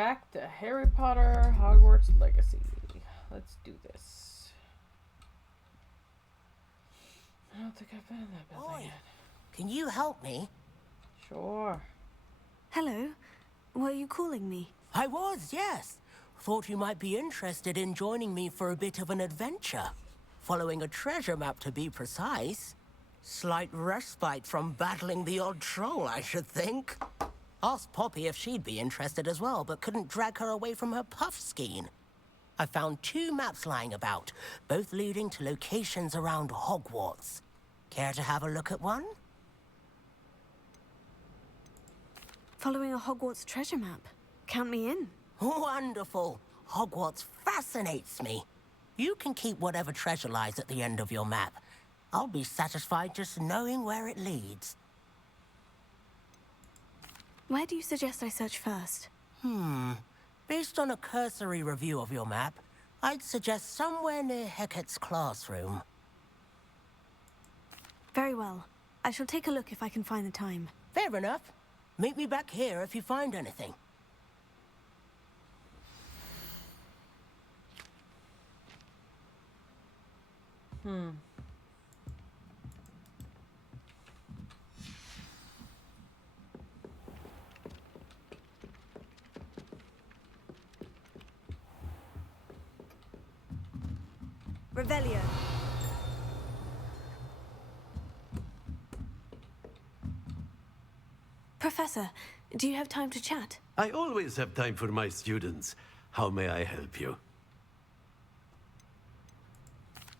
Back to Harry Potter Hogwarts Legacy. Let's do this. I don't think I've been in that building yet. Can you help me? Sure. Hello. Were you calling me? I was, yes. Thought you might be interested in joining me for a bit of an adventure. Following a treasure map, to be precise. Slight respite from battling the odd troll, I should think. Asked Poppy if she'd be interested as well, but couldn't drag her away from her puff skein. I found 2 maps lying about, both leading to locations around Hogwarts. Care to have a look at one? Following a Hogwarts treasure map. Count me in. Wonderful. Hogwarts fascinates me. You can keep whatever treasure lies at the end of your map. I'll be satisfied just knowing where it leads. Where do you suggest I search first? Based on a cursory review of your map, I'd suggest somewhere near Hecat's classroom. Very well. I shall take a look if I can find the time. Fair enough. Meet me back here if you find anything. Revelio. Professor, do you have time to chat? I always have time for my students. How may I help you?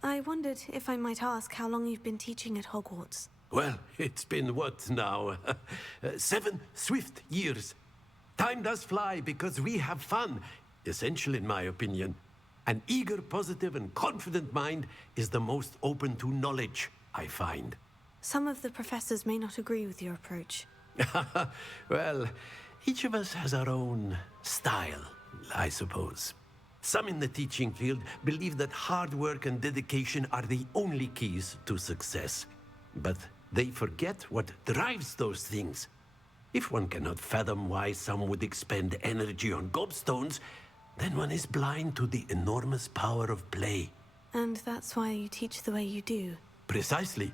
I wondered if I might ask how long you've been teaching at Hogwarts. Well, it's been what now? 7 swift years. Time does fly because we have fun. Essential in my opinion. An eager, positive, and confident mind is the most open to knowledge, I find. Some of the professors may not agree with your approach. Well, each of us has our own style, I suppose. Some in the teaching field believe that hard work and dedication are the only keys to success. But they forget what drives those things. If one cannot fathom why some would expend energy on gobstones, then one is blind to the enormous power of play. And that's why you teach the way you do. Precisely.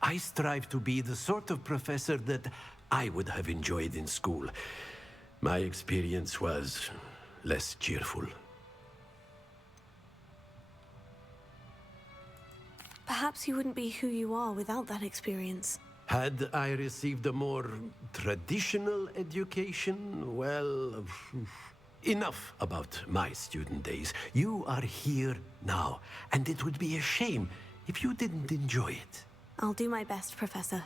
I strive to be the sort of professor that I would have enjoyed in school. My experience was less cheerful. Perhaps you wouldn't be who you are without that experience. Had I received a more traditional education, well, enough about my student days. You are here now, and it would be a shame if you didn't enjoy it. I'll do my best, Professor.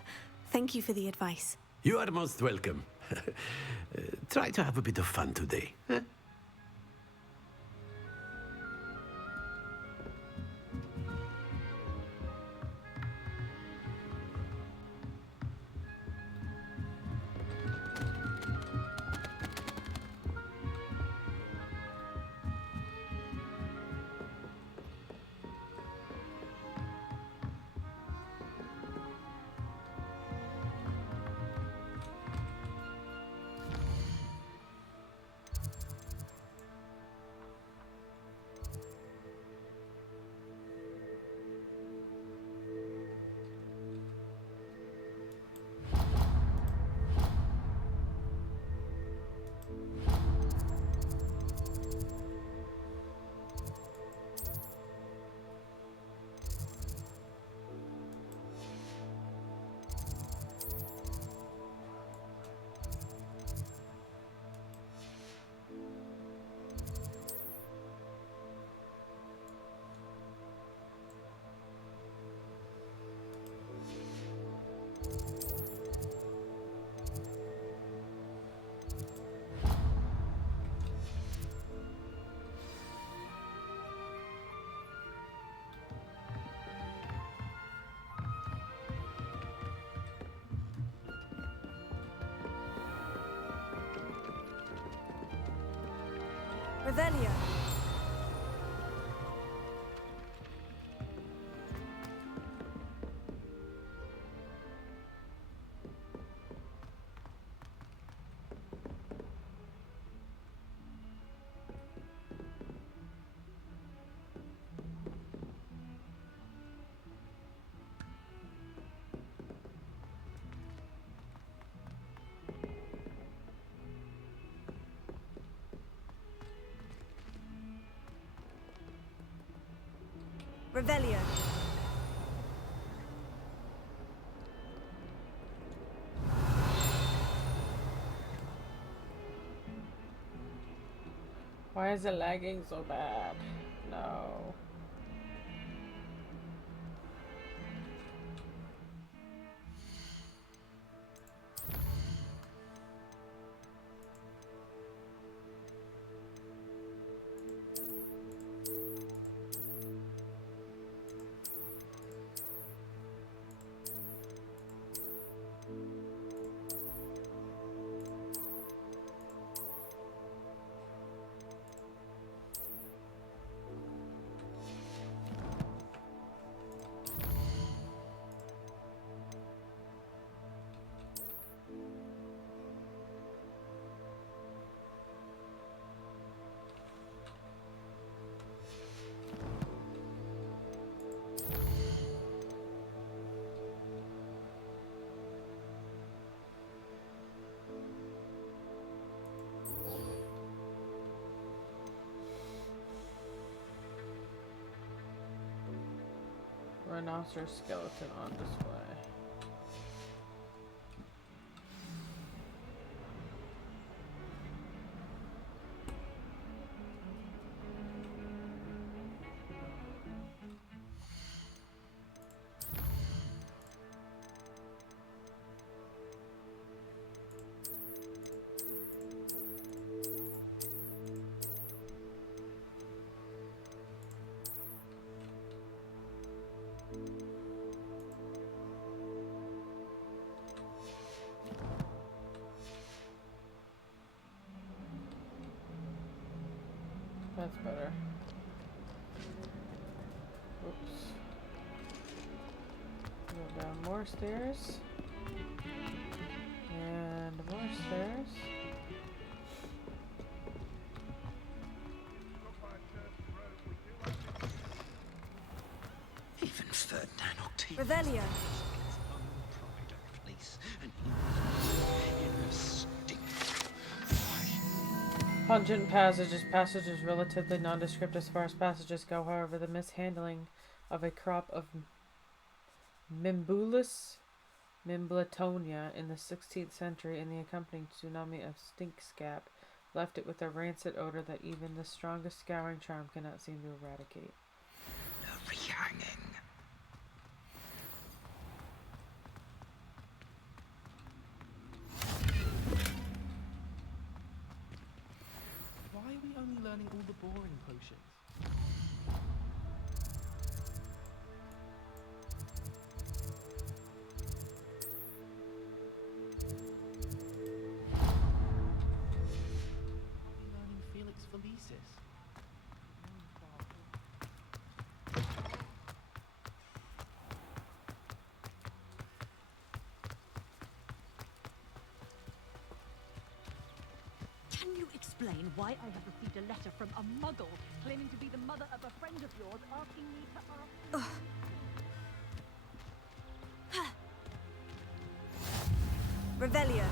Thank you for the advice. You are most welcome. Try to have a bit of fun today. Huh? Revelio. Revelio. Why is it lagging so bad? No. Rhinoceros skeleton on display. That's better. Oops. Go down more stairs. And more stairs. Even Ferdinand Octavius Revelio. his own pride of place, and he in a stink. Pungent passages. Passage is relatively nondescript as far as passages go. However, the mishandling of a crop of Mimbulus Mimbletonia in the 16th century and the accompanying tsunami of stink scap left it with a rancid odor that even the strongest scouring charm cannot seem to eradicate. A rehanging. Why are we only learning all the boring potions? Why are we learning Felix Felicis? Can you explain why I have received a letter from a muggle claiming to be the mother of a friend of yours asking me to ask... Revelio.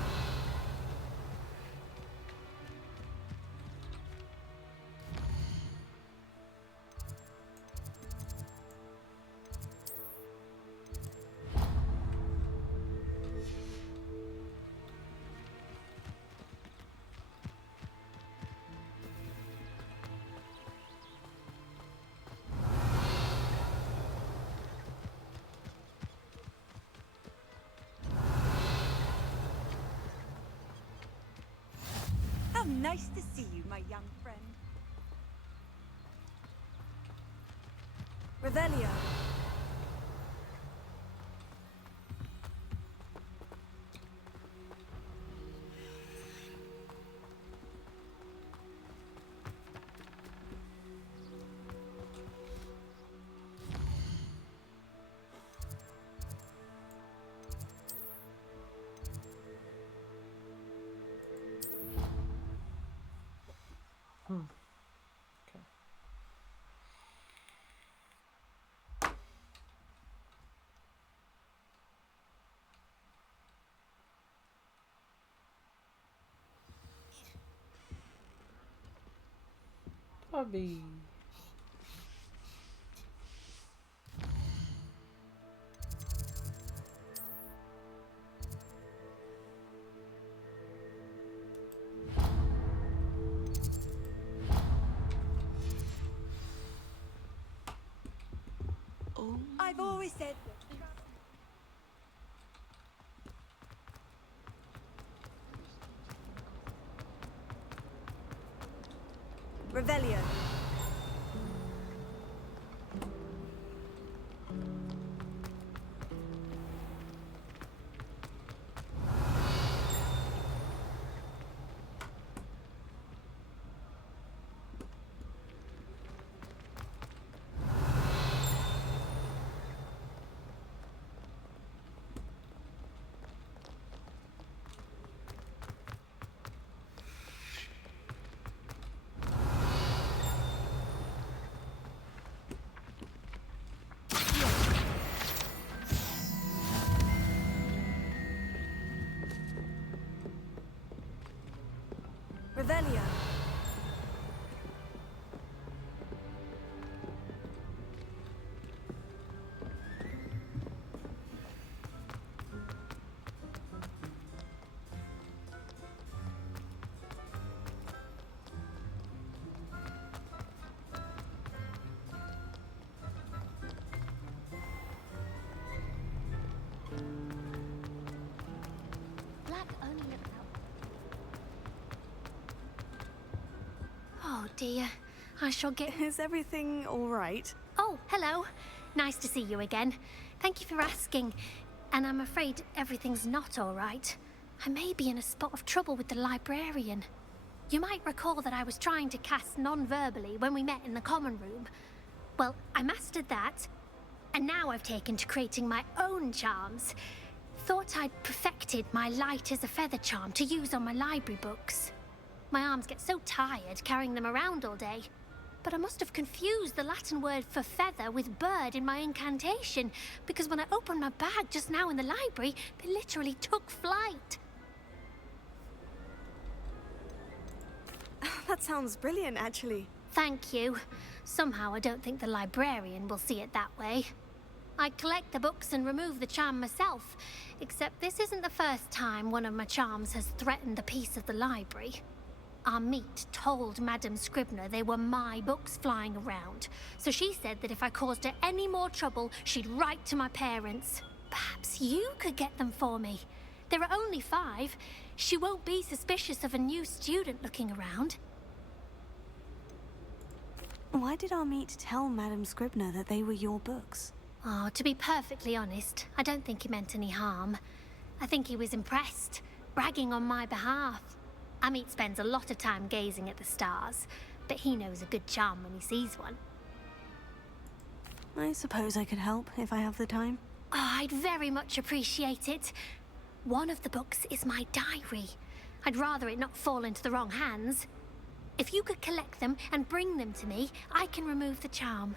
How nice to see you, my young friend. Revelio. Okay. Bobby. I've always said Revelio. Revelio. Black only looks out. Oh dear, I shall get. Is everything all right? Oh, hello. Nice to see you again. Thank you for asking. And I'm afraid everything's not all right. I may be in a spot of trouble with the librarian. You might recall that I was trying to cast non-verbally when we met in the common room. Well, I mastered that, and now I've taken to creating my own charms. Thought I'd perfected my light as a feather charm to use on my library books. My arms get so tired carrying them around all day. But I must have confused the Latin word for feather with bird in my incantation, because when I opened my bag just now in the library, they literally took flight. That sounds brilliant, actually. Thank you. Somehow I don't think the librarian will see it that way. I collect the books and remove the charm myself, except this isn't the first time one of my charms has threatened the peace of the library. Our meet told Madame Scribner they were my books flying around, so she said that if I caused her any more trouble, she'd write to my parents. Perhaps you could get them for me. There are only 5. She won't be suspicious of a new student looking around. Why did our meet tell Madame Scribner that they were your books? Oh, to be perfectly honest, I don't think he meant any harm. I think he was impressed, bragging on my behalf. Amit spends a lot of time gazing at the stars, but he knows a good charm when he sees one. I suppose I could help if I have the time. Oh, I'd very much appreciate it. One of the books is my diary. I'd rather it not fall into the wrong hands. If you could collect them and bring them to me, I can remove the charm.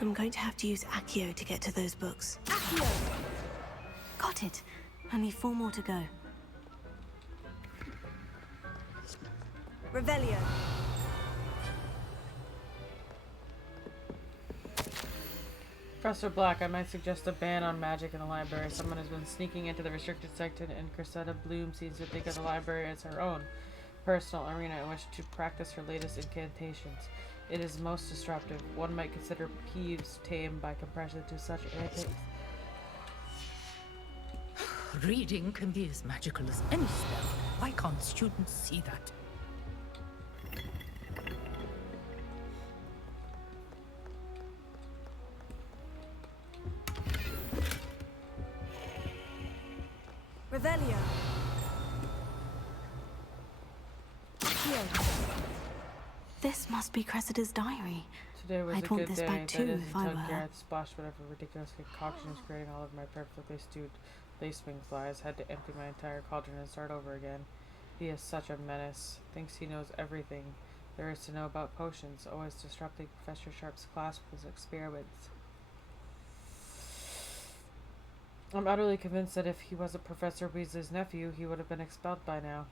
I'm going to have to use Accio to get to those books. Accio. Got it. Only 4 more to go. Revelio. Professor Black, I might suggest a ban on magic in the library. Someone has been sneaking into the restricted section, and Cressida Bloom seems to think of the library as her own personal arena in which to practice her latest incantations. It is most disruptive. One might consider peeves tamed by compression to such antics. Reading can be as magical as any spell. Why can't students see that? Revelio. This must be Cressida's diary. Today was I'd a want good this day. back too That is if I until were her. Garrett splashed whatever ridiculous concoction is creating all of my perfectly stewed lacewing flies. Had to empty my entire cauldron and start over again. He is such a menace. Thinks he knows everything there is to know about potions. Always disrupting Professor Sharp's class with his experiments. I'm utterly convinced that if he wasn't Professor Weasley's nephew, he would have been expelled by now.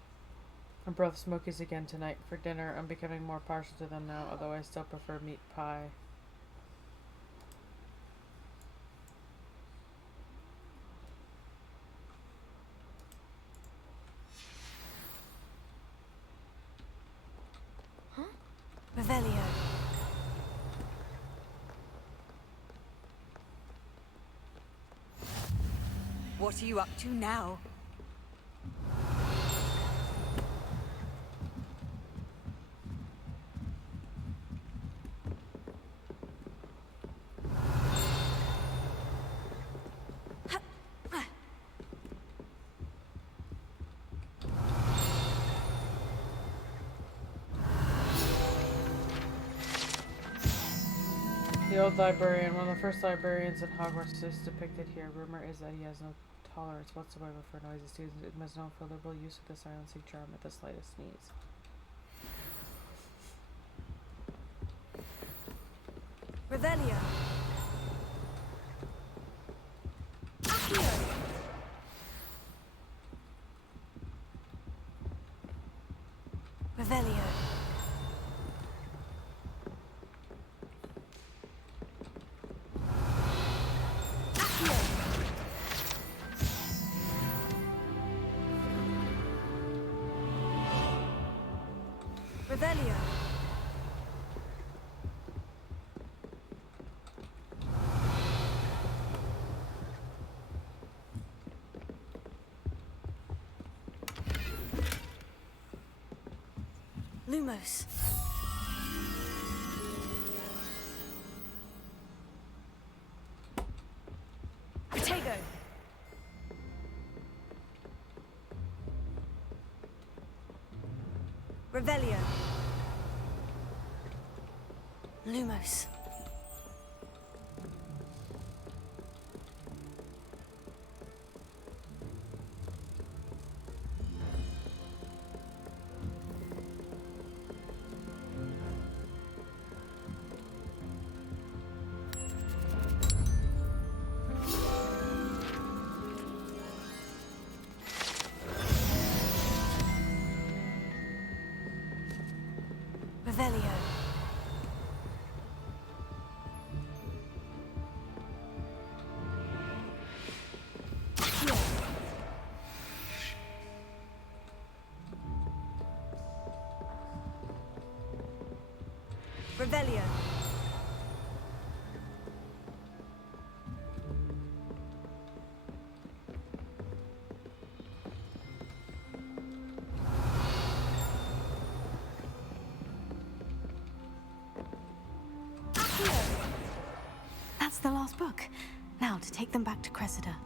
I brought Smokies again tonight for dinner. I'm becoming more partial to them now, although I still prefer meat pie. Revelio. What are you up to now? The old librarian, one of the first librarians at Hogwarts, is depicted here. Rumor is that he has no tolerance whatsoever for noisy students. It must known for liberal use of the silencing charm at the slightest sneeze. Revelio. Revelio. Revelio. Lumos. Potato. Revelio. Lumos. Revelio. Revelio. That's the last book. Now to take them back to Cressida.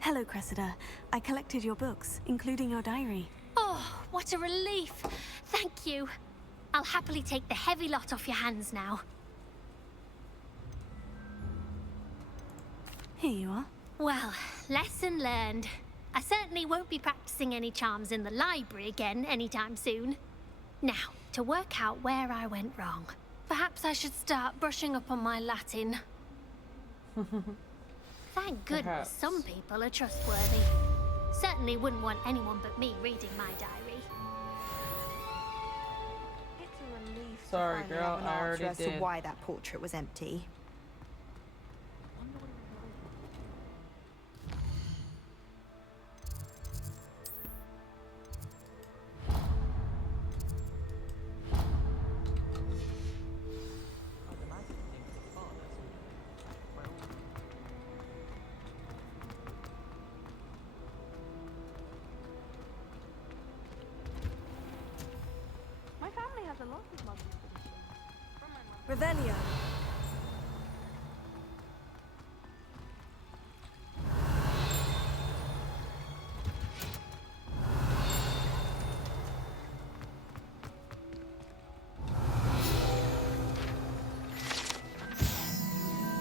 Hello, Cressida. I collected your books, including your diary. Oh, what a relief. Thank you. I'll happily take the heavy lot off your hands now. Here you are. Well, lesson learned. I certainly won't be practicing any charms in the library again anytime soon. Now, to work out where I went wrong. Perhaps I should start brushing up on my Latin. Thank goodness Perhaps. some people are trustworthy. Certainly wouldn't want anyone but me reading my diary. It's a relief to Sorry, finally girl, have an I answer already as to did. why that portrait was empty. My family has a lot of mugging traditions. Revelio.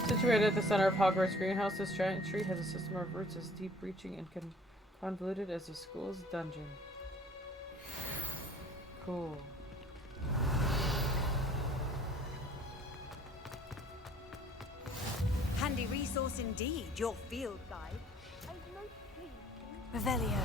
Situated at the center of Hogwarts greenhouse, this giant tree has a system of roots as deep-reaching and convoluted as the school's dungeon. Cool. Handy resource indeed, your field guide. Revelio.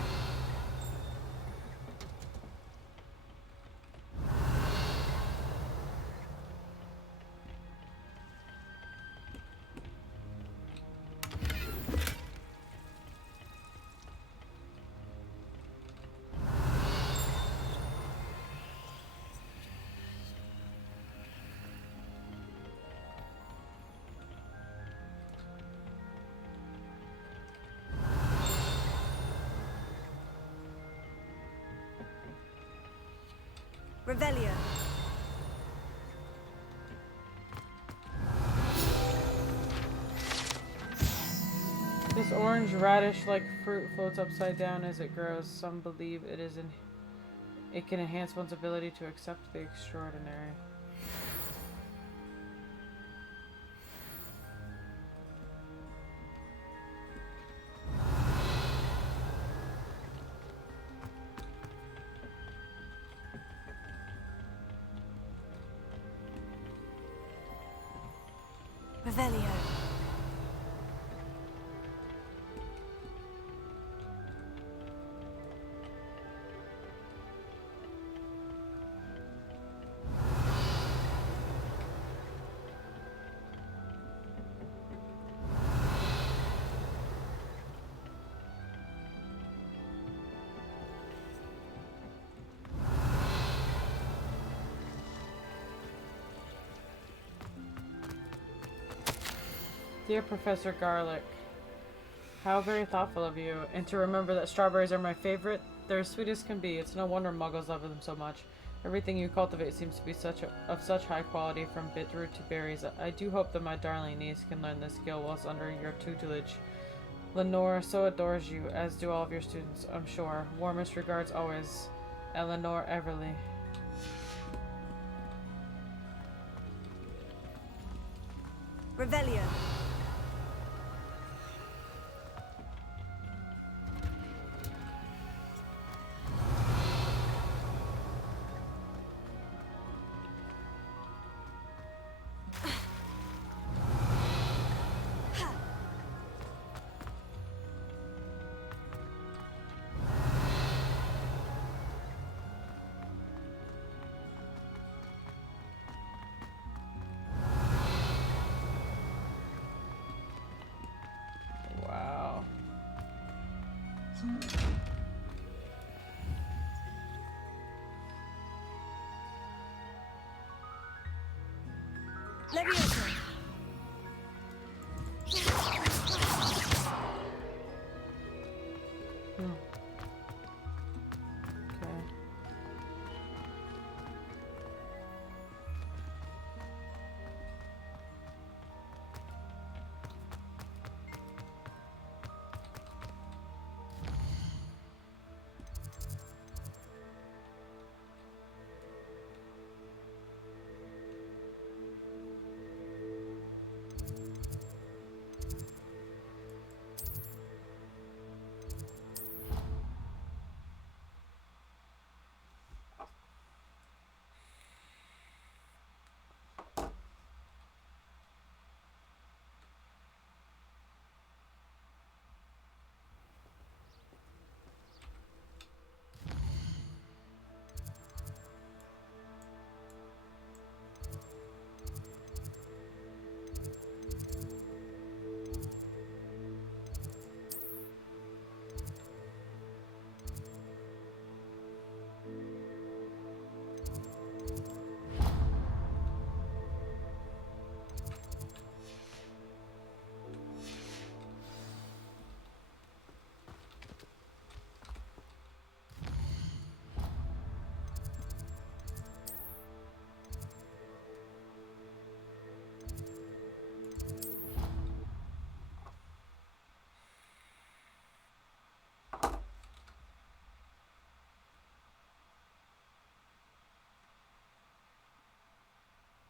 Revelio. This orange radish-like fruit floats upside down as it grows. Some believe it can enhance one's ability to accept the extraordinary. Revelio. Dear Professor Garlic, how very thoughtful of you, and to remember that strawberries are my favorite. They're as sweet as can be. It's no wonder muggles love them so much. Everything you cultivate seems to be of such high quality, from bitroot to berries. I do hope that my darling niece can learn this skill whilst under your tutelage. Lenore so adores you, as do all of your students, I'm sure. Warmest regards always, Eleanor Everly. Revelio. Wow. Leviosa. Hmm. Okay.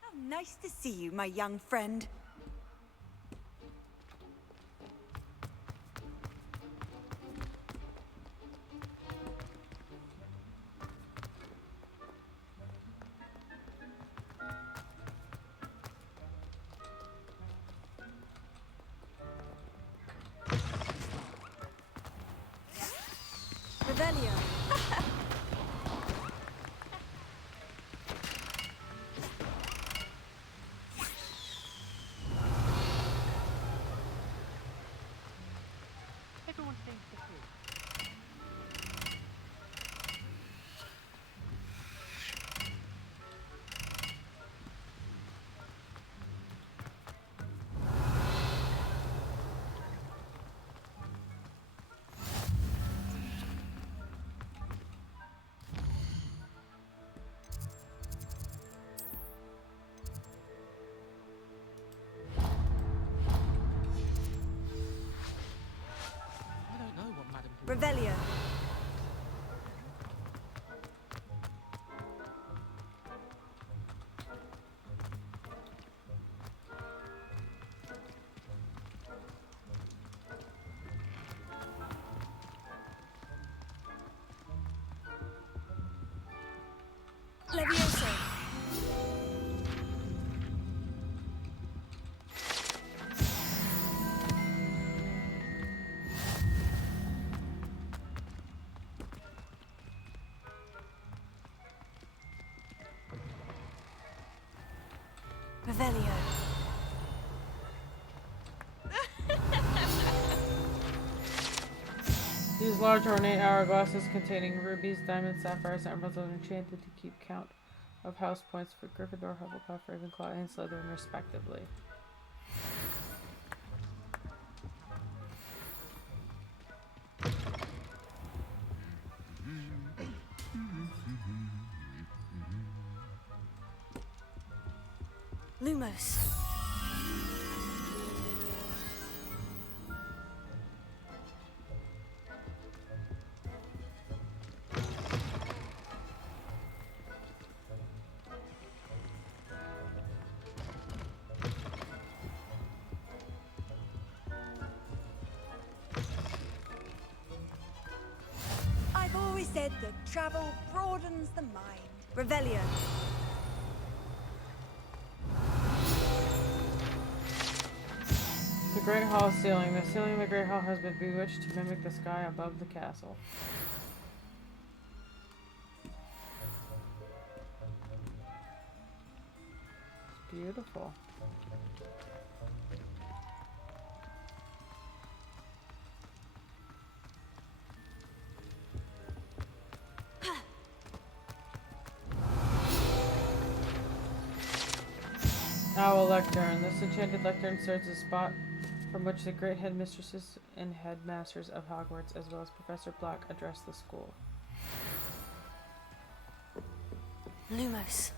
How nice to see you, my young friend. Revelio. Revelio. Levioso. Revelio. These large ornate hourglasses containing rubies, diamonds, sapphires, and emeralds are enchanted to keep count of house points for Gryffindor, Hufflepuff, Ravenclaw, and Slytherin, respectively. Lumos. I've always said that travel broadens the mind. Revelio. The Great Hall ceiling. The ceiling of the Great Hall has been bewitched to mimic the sky above the castle. It's beautiful. Owl Lectern. This enchanted lectern serves as a spot from which the great headmistresses and headmasters of Hogwarts, as well as Professor Black, address the school. Lumos.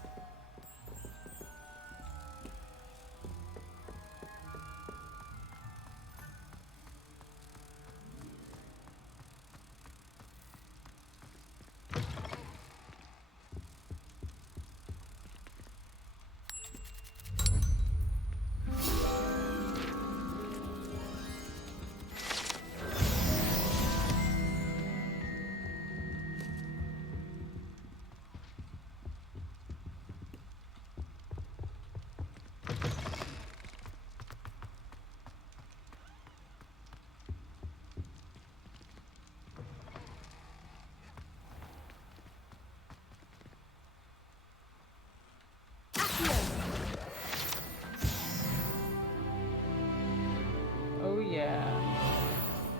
Oh yeah.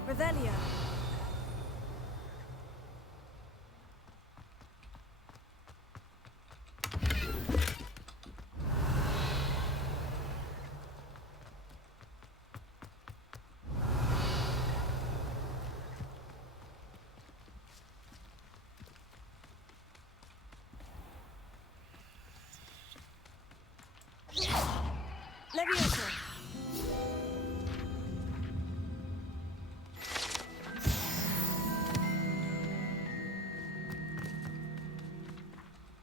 Revelio. Levioso.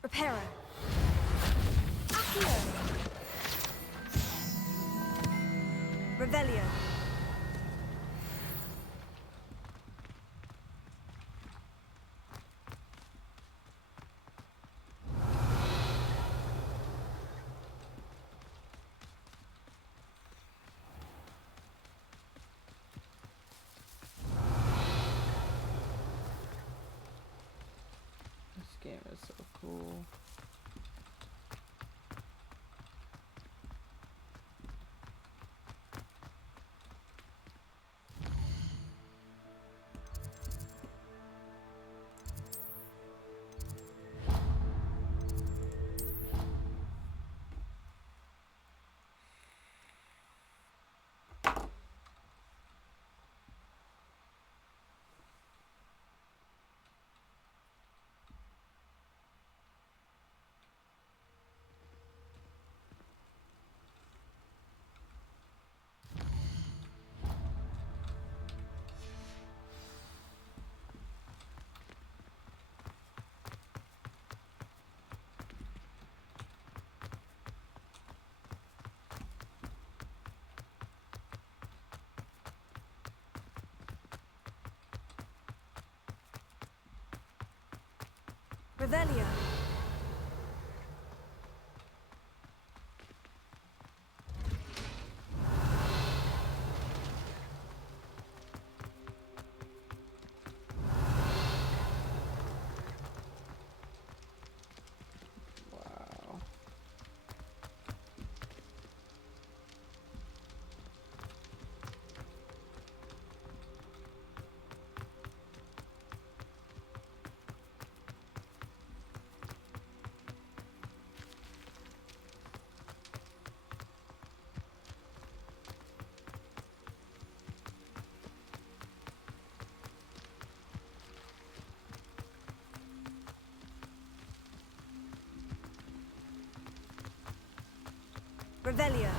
Reparo. Accio. Revelio. This game is so cool. Revelio. Wow. Revelio.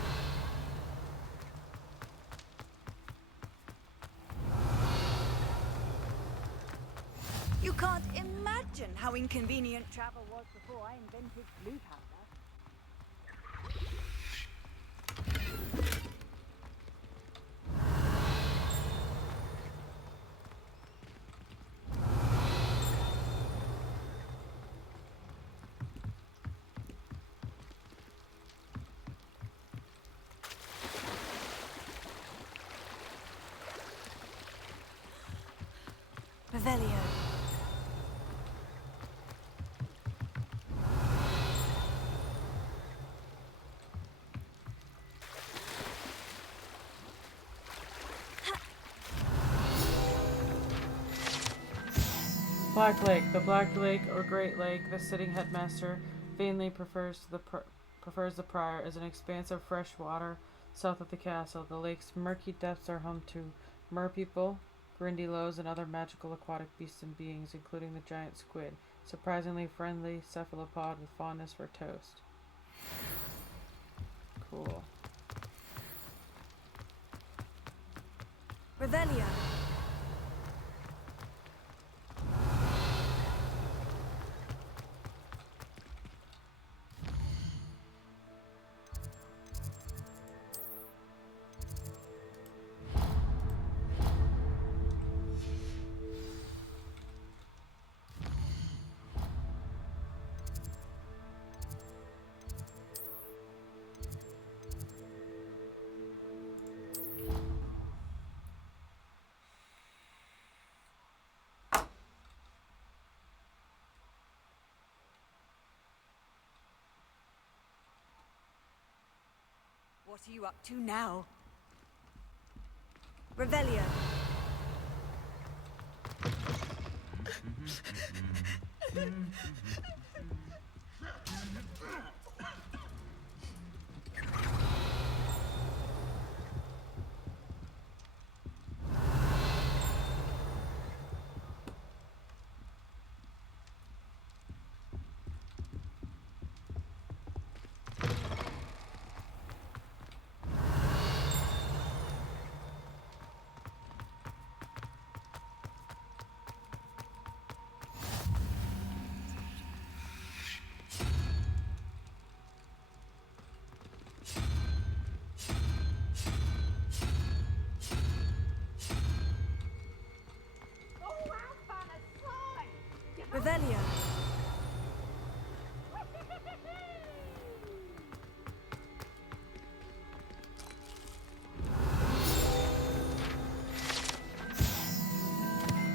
You can't imagine how inconvenient travel was before I invented blue powder. Revelio. Black Lake. The Black Lake or Great Lake, the sitting headmaster vainly prefers the Prior, is an expanse of fresh water south of the castle. The lake's murky depths are home to merpeople, grindylows, and other magical aquatic beasts and beings, including the giant squid, surprisingly friendly cephalopod with fondness for toast. Cool. Revelio. What are you up to now? Revelio. Revelio.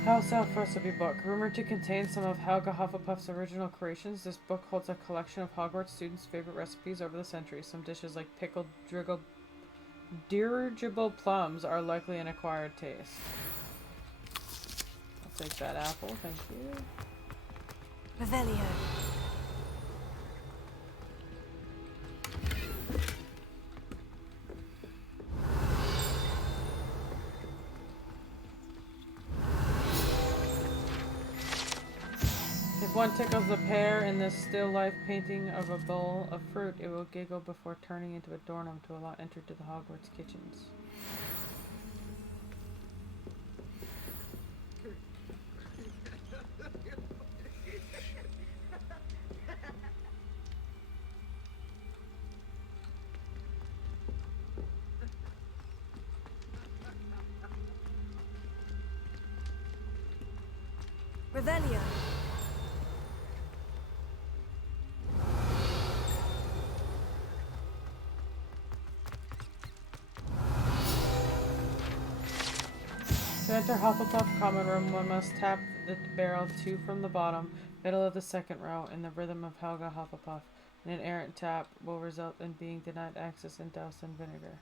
House Elf Recipe Book. Rumored to contain some of Helga Hufflepuff's original creations, this book holds a collection of Hogwarts students' favorite recipes over the centuries. Some dishes like pickled dirigible plums are likely an acquired taste. I'll take that apple, thank you. Revelio. If one tickles the pear in this still life painting of a bowl of fruit, it will giggle before turning into a doorknob to allow entry to the Hogwarts kitchens. Revelio. To enter Hufflepuff Common Room, one must tap the barrel 2 from the bottom, middle of the second row, in the rhythm of Helga Hufflepuff. An errant tap will result in being denied access and doused in vinegar.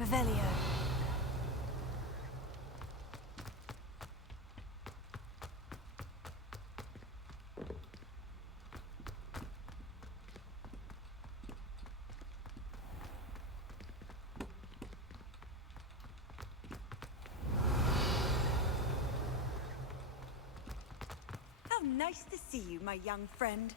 Revelio. How nice to see you, my young friend.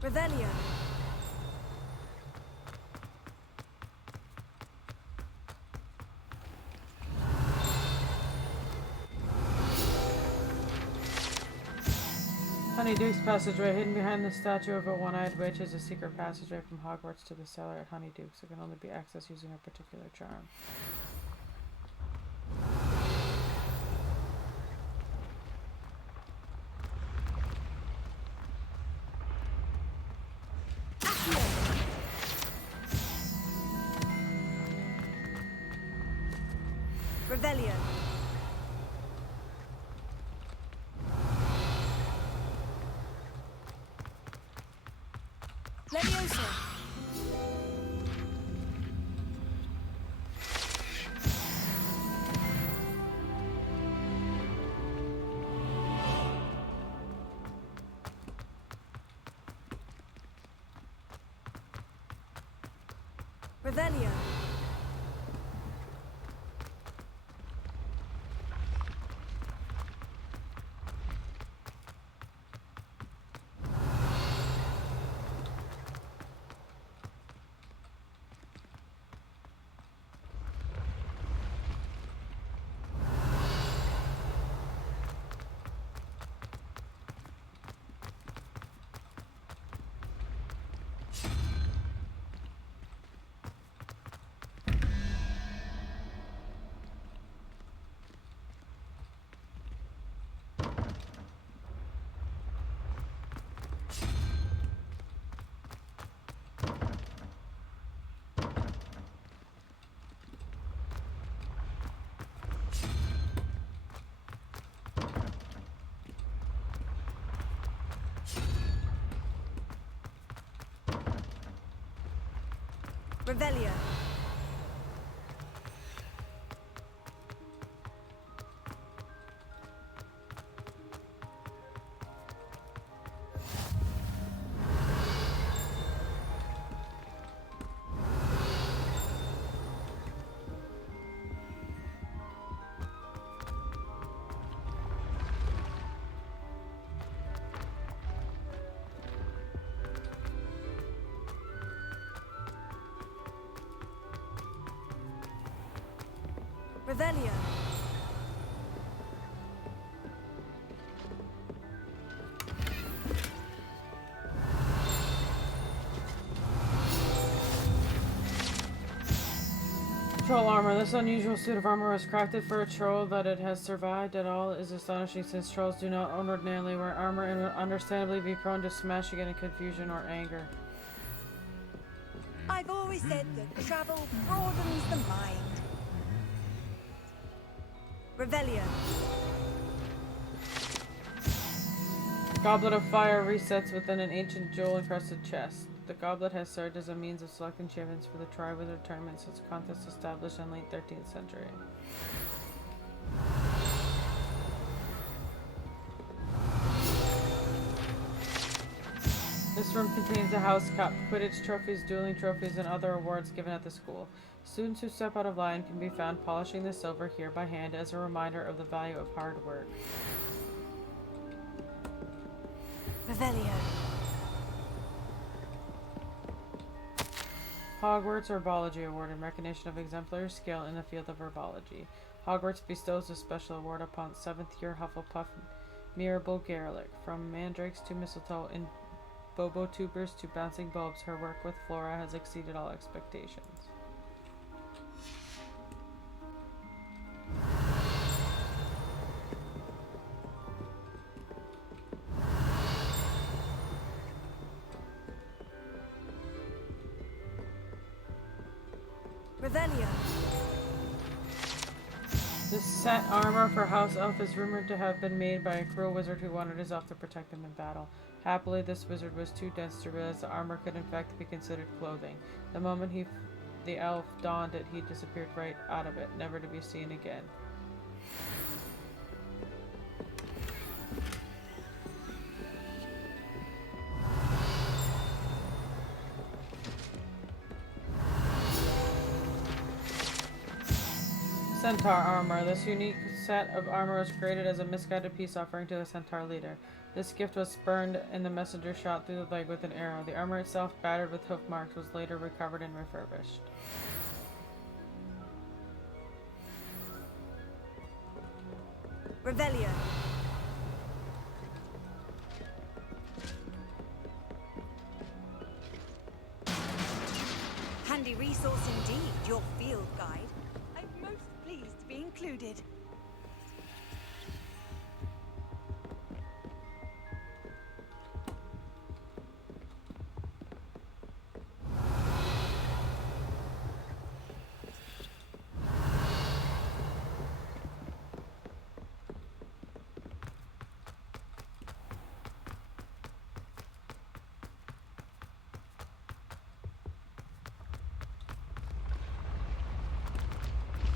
Revelio. Honeyduke's passageway, hidden behind the statue of a one-eyed witch, is a secret passageway from Hogwarts to the cellar at Honeyduke's. It can only be accessed using a particular charm. Revelio. Leviosa. Revelio. Revelio. Revelio. Troll armor. This unusual suit of armor was crafted for a troll. That it has survived at all is astonishing, since trolls do not ordinarily wear armor and would understandably be prone to smashing it in confusion or anger. I've always said that travel broadens the mind. Revelio. Goblet of Fire resets within an ancient jewel-encrusted chest. The goblet has served as a means of selecting champions for the Triwizard Tournament since the contest established in late 13th century. This room contains a house cup, Quidditch trophies, dueling trophies, and other awards given at the school. Students who step out of line can be found polishing the silver here by hand as a reminder of the value of hard work. Revelio. Hogwarts Herbology Award in recognition of exemplary skill in the field of herbology. Hogwarts bestows a special award upon 7th year Hufflepuff Mirabel Garlic. From mandrakes to mistletoe and bobo tubers to bouncing bulbs, her work with flora has exceeded all expectations. Revelio. This set armor for House Elf is rumored to have been made by a cruel wizard who wanted his elf to protect him in battle. Happily, this wizard was too dense to realize the armor could in fact be considered clothing. The moment the elf donned it, he disappeared right out of it, never to be seen again. Centaur armor. This unique set of armor was created as a misguided peace offering to the Centaur leader. This gift was spurned and the messenger shot through the leg with an arrow. The armor itself, battered with hoof marks, was later recovered and refurbished. Revelio. Handy resource indeed, your field guide. I'm most pleased to be included.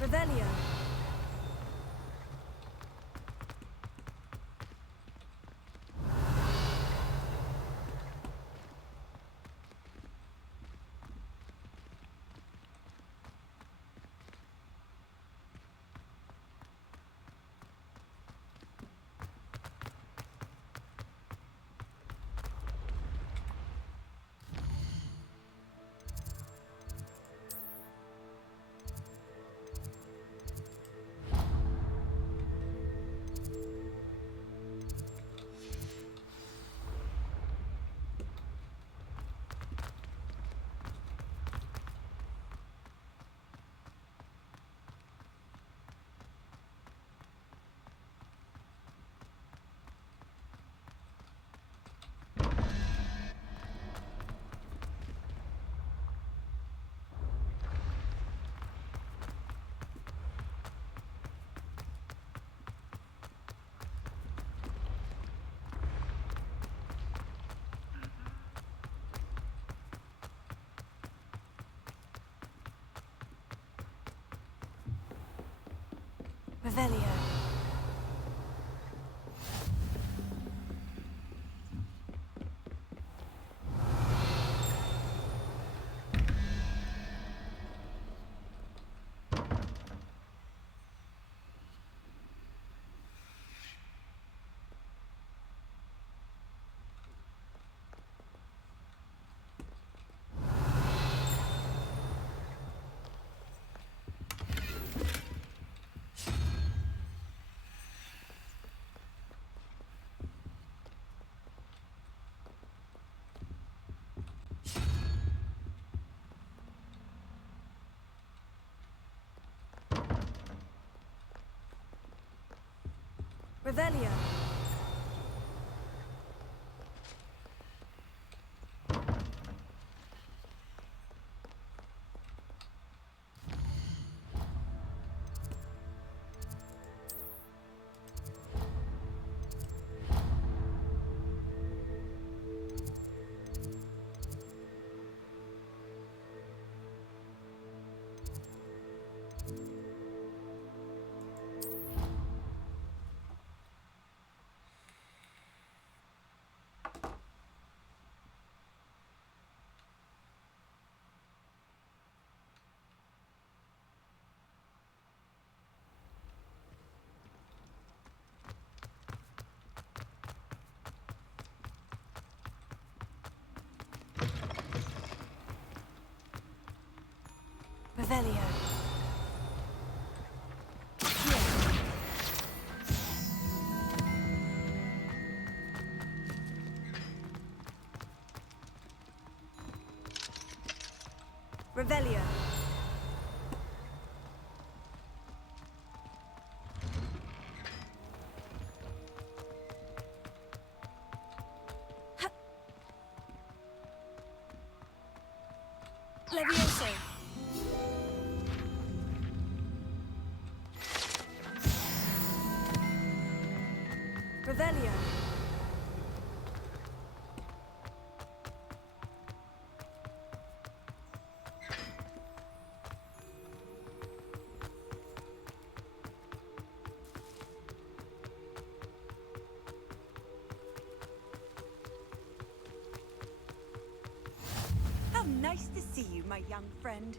Revelio. Revelio. Revelio. Revelio. Revelio. Levioso. Revelio. How nice to see you, my young friend.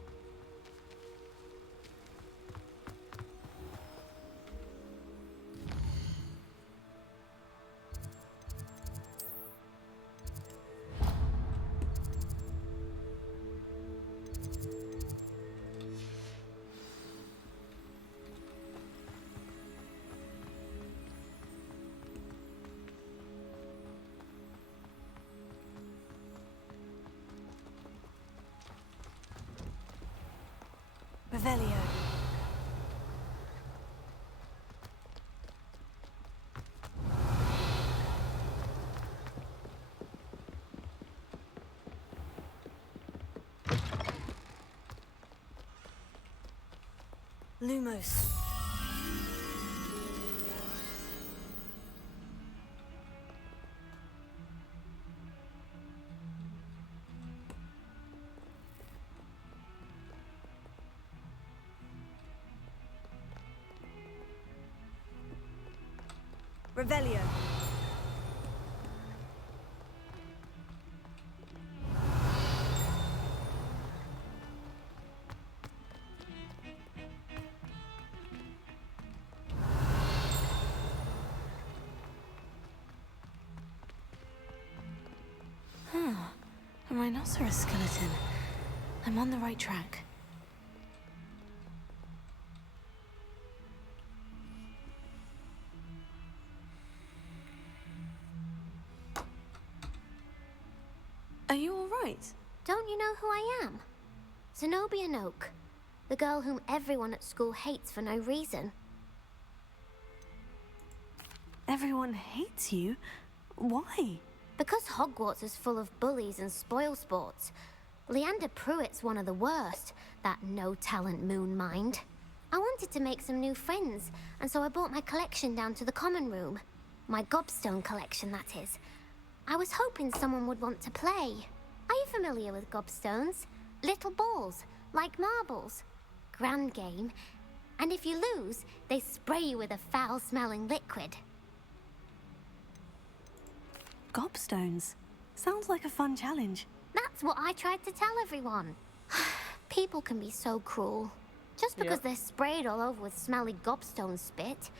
Revelio. Lumos. Revelio. A rhinoceros skeleton. I'm on the right track. Are you all right? Don't you know who I am? Zenobia Noak, the girl whom everyone at school hates for no reason. Everyone hates you? Why? Because Hogwarts is full of bullies and spoilsports. Leander Pruitt's one of the worst, that no-talent moon mind. I wanted to make some new friends, and so I brought my collection down to the common room. My gobstone collection, that is. I was hoping someone would want to play. Are you familiar with gobstones? Little balls, like marbles. Grand game. And if you lose, they spray you with a foul-smelling liquid. Gobstones. Sounds like a fun challenge. That's what I tried to tell everyone. People can be so cruel. Just because they're sprayed all over with smelly gobstone spit,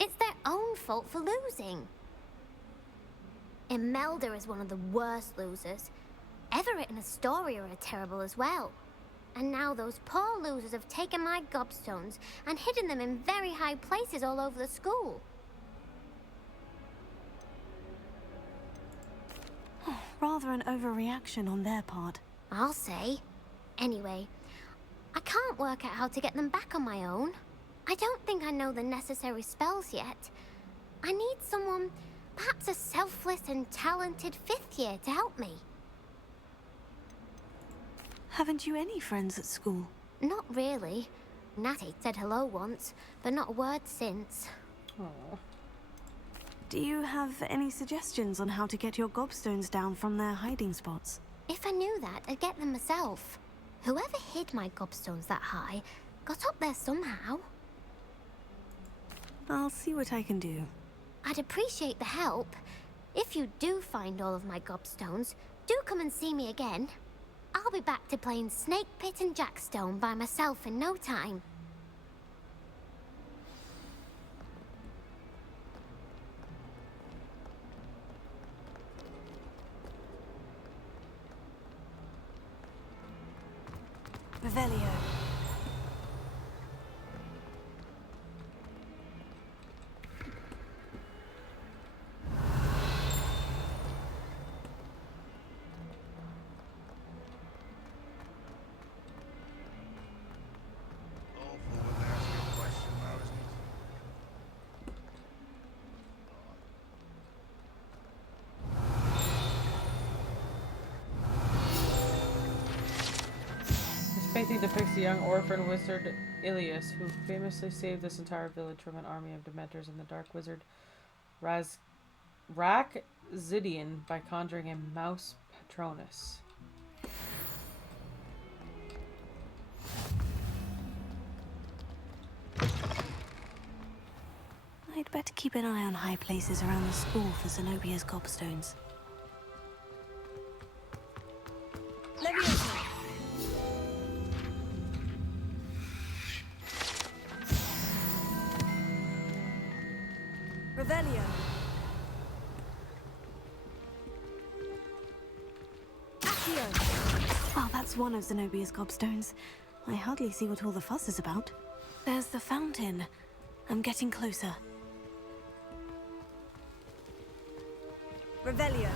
it's their own fault for losing. Imelda is one of the worst losers. Everett and Astoria are terrible as well. And now those poor losers have taken my gobstones and hidden them in very high places all over the school. Rather an overreaction on their part. I'll say. Anyway, I can't work out how to get them back on my own. I don't think I know the necessary spells yet. I need someone, perhaps a selfless and talented fifth year to help me. Haven't you any friends at school? Not really. Natty said hello once, but not a word since. Oh. Do you have any suggestions on how to get your gobstones down from their hiding spots? If I knew that, I'd get them myself. Whoever hid my gobstones that high got up there somehow. I'll see what I can do. I'd appreciate the help. If you do find all of my gobstones, do come and see me again. I'll be back to playing Snake Pit and Jackstone by myself in no time. Revelio. Painting depicts the young orphan wizard Ilias, who famously saved this entire village from an army of Dementors and the dark wizard rack Zidian by conjuring a mouse patronus. I'd better keep an eye on high places around the school for Zenobia's gobstones. Leviosa! Revelio! Accio! Well, that's one of Zenobia's gobstones. I hardly see what all the fuss is about. There's the fountain. I'm getting closer. Revelio!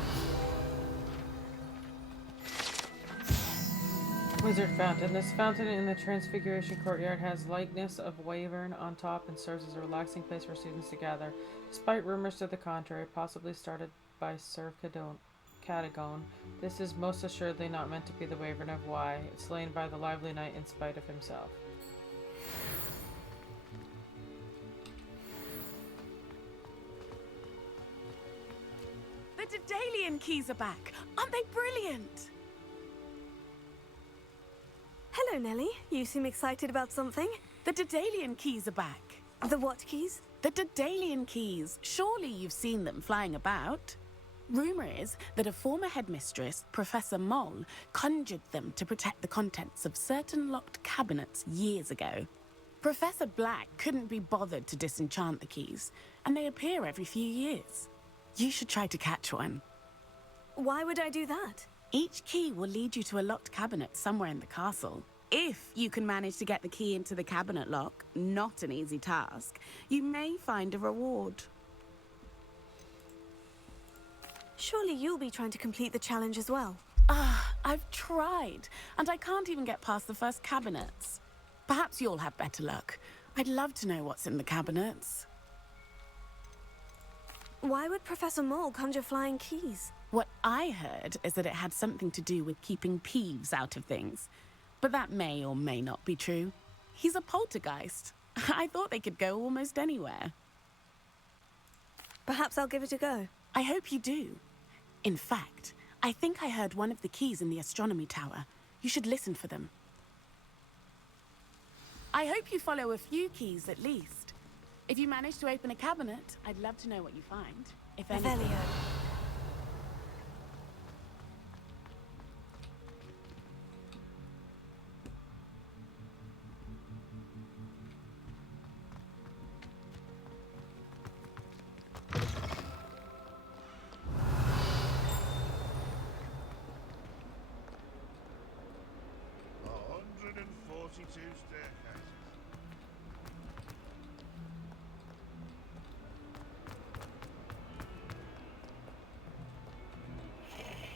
Wizard Fountain. This fountain in the Transfiguration Courtyard has likeness of Wyvern on top and serves as a relaxing place for students to gather, despite rumors to the contrary, possibly started by Sir Cadogan. This is most assuredly not meant to be the Wyvern of Wye, slain by the lively knight in spite of himself. The Daedalian keys are back. Aren't they brilliant? Hello, Nellie. You seem excited about something. The Daedalian keys are back. The what keys? The Daedalian keys. Surely you've seen them flying about. Rumor is that a former headmistress, Professor Moll, conjured them to protect the contents of certain locked cabinets years ago. Professor Black couldn't be bothered to disenchant the keys, and they appear every few years. You should try to catch one. Why would I do that? Each key will lead you to a locked cabinet somewhere in the castle. If you can manage to get the key into the cabinet lock, not an easy task, you may find a reward. Surely you'll be trying to complete the challenge as well. I've tried, and I can't even get past the first cabinets. Perhaps you'll have better luck. I'd love to know what's in the cabinets. Why would Professor Moll conjure flying keys? What I heard is that it had something to do with keeping Peeves out of things. But that may or may not be true. He's a poltergeist. I thought they could go almost anywhere. Perhaps I'll give it a go. I hope you do. In fact, I think I heard one of the keys in the astronomy tower. You should listen for them. I hope you follow a few keys at least. If you manage to open a cabinet, I'd love to know what you find. If anything. Revelio.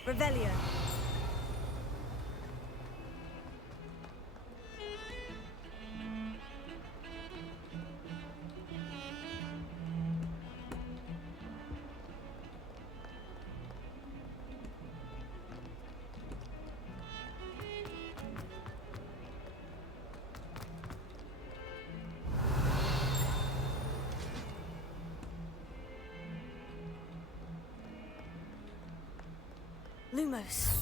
Revelio. Lumos.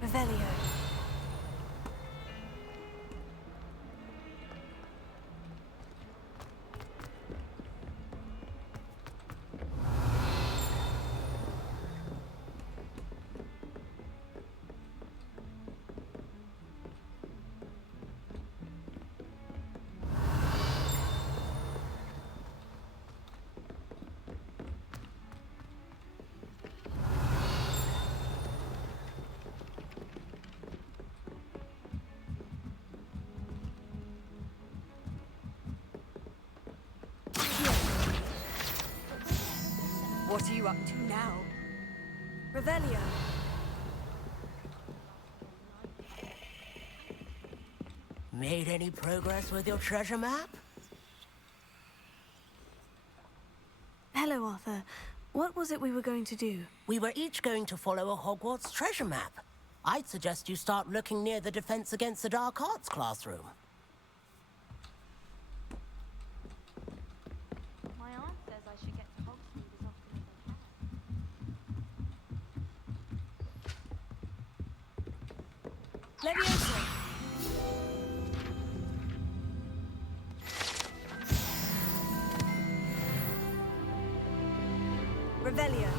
Revelio. What are you up to now? Revelio. Made any progress with your treasure map? Arthur, what was it we were going to do? We were each going to follow a Hogwarts treasure map. I'd suggest you start looking near the Defense Against the Dark Arts classroom. My aunt says I should get to Hogsmeade as often as I can. Leviosa! Revelio.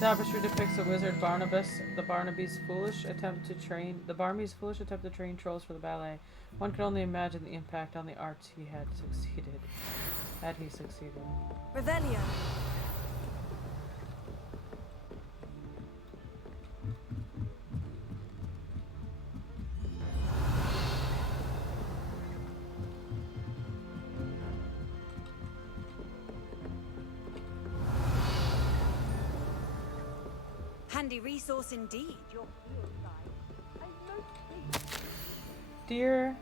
Tapestry depicts the wizard Barnabas, the Barnaby's foolish attempt to train trolls for the ballet. One can only imagine the impact on the arts he had succeeded. Had he succeeded. Revelio. Handy resource indeed, your field guide. I'm most pleased. Dear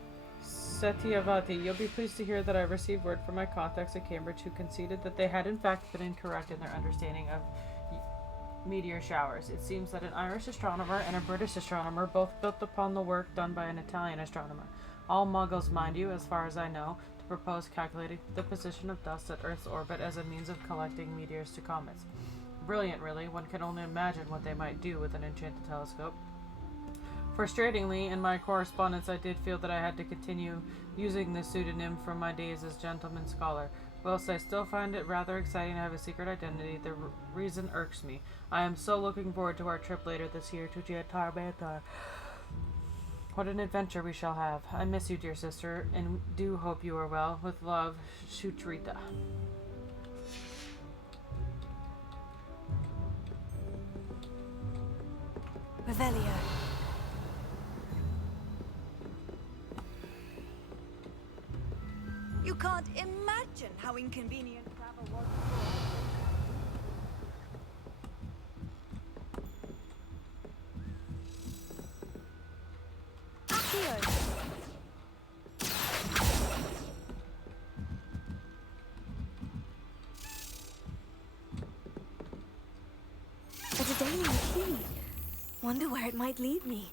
Satyavati, you'll be pleased to hear that I received word from my contacts at Cambridge who conceded that they had in fact been incorrect in their understanding of meteor showers. It seems that an Irish astronomer and a British astronomer both built upon the work done by an Italian astronomer. All muggles, mind you, as far as I know, to propose calculating the position of dust at Earth's orbit as a means of collecting meteors to comets. Brilliant, really. One can only imagine what they might do with an enchanted telescope. Frustratingly, in my correspondence, I did feel that I had to continue using this pseudonym from my days as gentleman scholar. Whilst I still find it rather exciting to have a secret identity, the reason irks me. I am so looking forward to our trip later this year to Giatarmenta. What an adventure we shall have. I miss you, dear sister, and do hope you are well. With love, Shutrita. Revelio. You can't imagine how inconvenient travel was before. Accio. A Daedalian key. Wonder where it might lead me.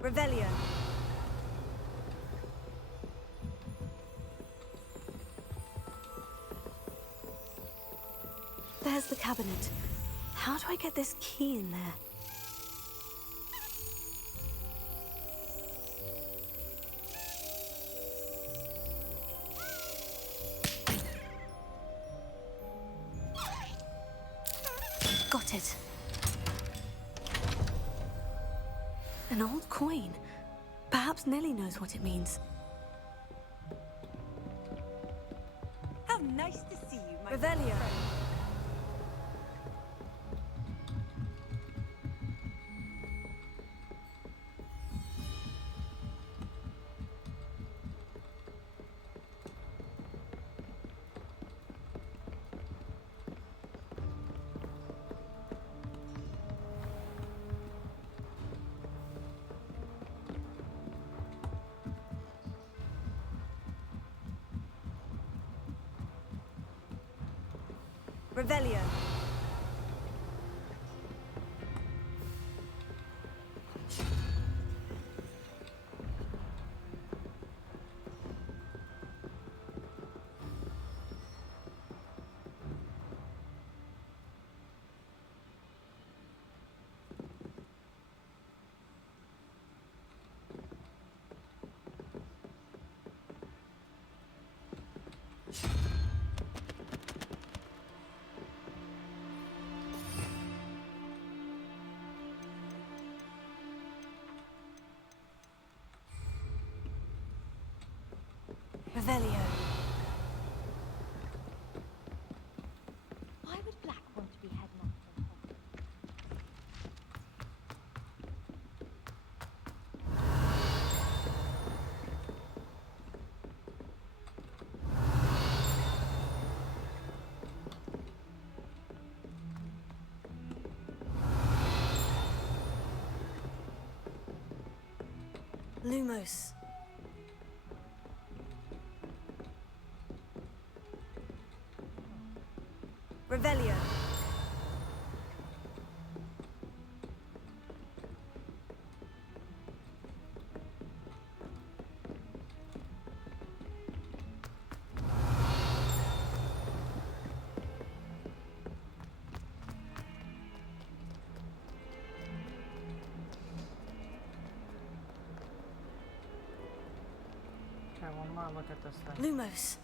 Revelio. There's the cabinet. How do I get this key in there? Got it. An old coin. Perhaps Nellie knows what it means. How nice to see you, my Revelio. Revelio. Revelio. Why would Black want to be headmaster of Hogwarts? Lumos. Revelio. Okay, one more look at this thing. Lumos.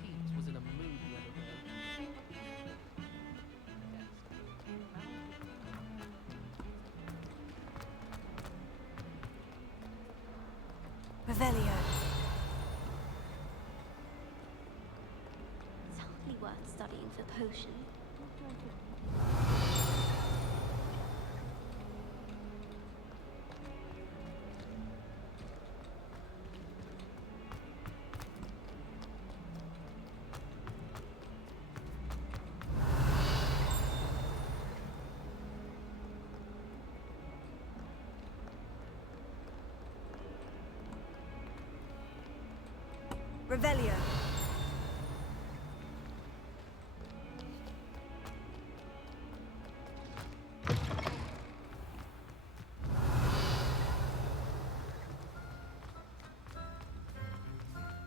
Peeves was in a mood the other day. Revelio. It's hardly worth studying for potion. Revelio.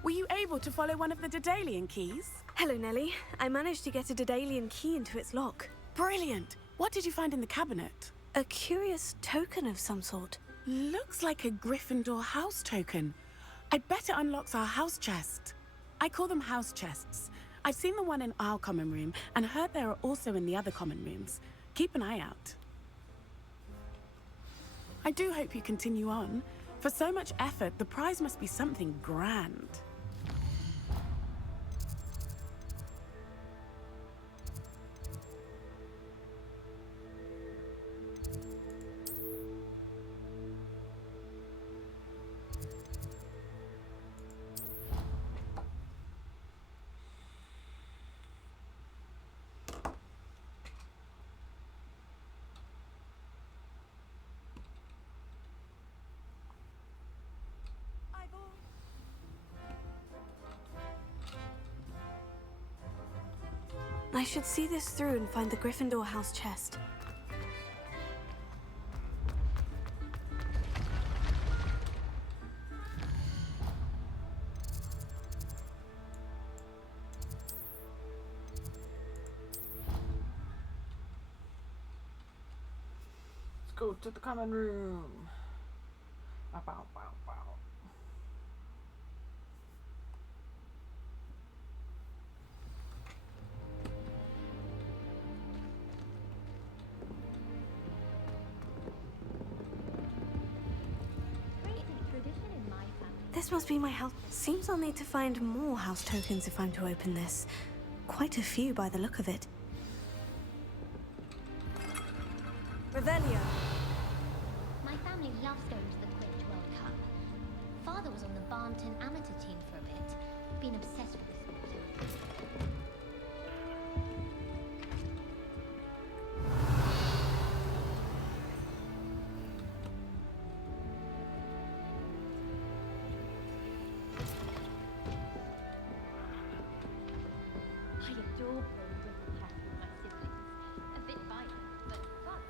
Were you able to follow one of the Daedalian keys? Hello, Nellie. I managed to get a Daedalian key into its lock. Brilliant. What did you find in the cabinet? A curious token of some sort. Looks like a Gryffindor house token. I'd bet it unlocks our house chest. I call them house chests. I've seen the one in our common room and heard there are also in the other common rooms. Keep an eye out. I do hope you continue on. For so much effort, the prize must be something grand. I should see this through and find the Gryffindor house chest. Let's go to the common room. Bow, bow, bow, bow. This must be my house. Seems I'll need to find more house tokens if I'm to open this. Quite a few by the look of it. Revelio. My family loves going to the Quidditch World Cup. Father was on the Barnton amateur team for a bit. Been obsessed with the sport. I adore playing with chess with my siblings. A bit violent, but fun.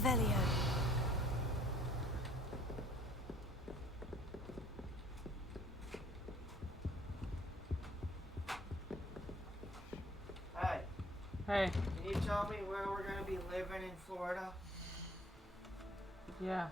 Revelio. Hey, Hey. can you tell me where we're gonna be living in Florida? Yeah.